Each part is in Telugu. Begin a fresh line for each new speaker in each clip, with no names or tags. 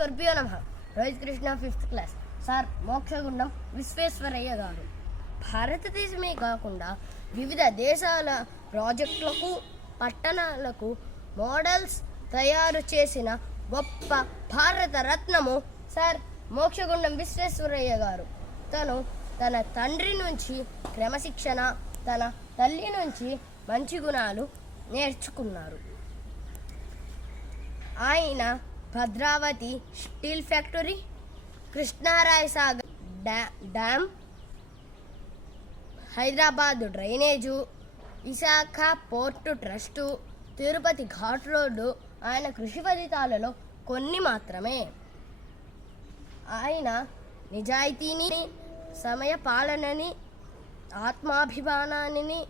గురుభ్యో నమ. Rohit Krishna fifth class sir Mokshagundam Visvesvaraya గారు. భారతదేశమే కాకుండా వివిధ దేశాల ప్రాజెక్టులకు పట్టణాలకు మోడల్స్ తయారు చేసిన గొప్ప భారత రత్నము సార్ మోక్షగుండం విశ్వేశ్వరయ్య గారు. తను తన తండ్రి నుంచి క్రమశిక్షణ తన తల్లి నుంచి మంచి గుణాలు నేర్చుకున్నారు. ఆయన Bhadravati steel factory Krishnaraya Sagar డ్యా dam Hyderabad drainage Visakha port trust Tirupati ghat road ఆయన కృషి ఫలితాలలో కొన్ని మాత్రమే. ఆయన నిజాయితీని సమయ పాలనని ఆత్మాభిమానాన్ని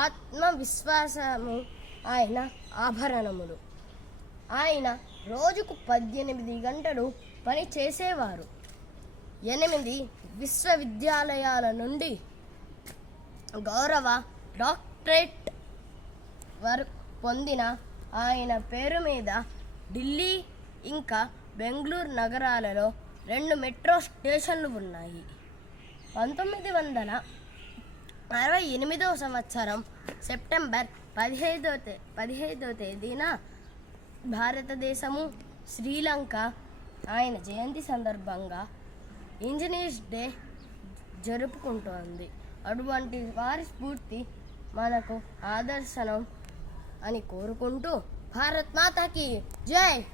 ఆత్మవిశ్వాసము ఆయన ఆభరణములు. ఆయన రోజుకు పద్దెనిమిది గంటలు పని చేసేవారు. ఎనిమిది విశ్వవిద్యాలయాల నుండి గౌరవ డాక్టరేట్ వరకు పొందిన ఆయన పేరు మీద ఢిల్లీ ఇంకా బెంగళూరు నగరాలలో రెండు మెట్రో స్టేషన్లు ఉన్నాయి. పంతొమ్మిది వందల అరవై ఎనిమిదవ సంవత్సరం సెప్టెంబర్ పదిహేదో తే పదిహేదో తేదీన భారతదేశము శ్రీలంక ఆయన జయంతి సందర్భంగా ఇంజనీర్స్ డే జరుపుకుంటోంది. అటువంటి వారి స్ఫూర్తి మనకు ఆదర్శనం అని కోరుకుంటూ భారత్ మాతాకి జై!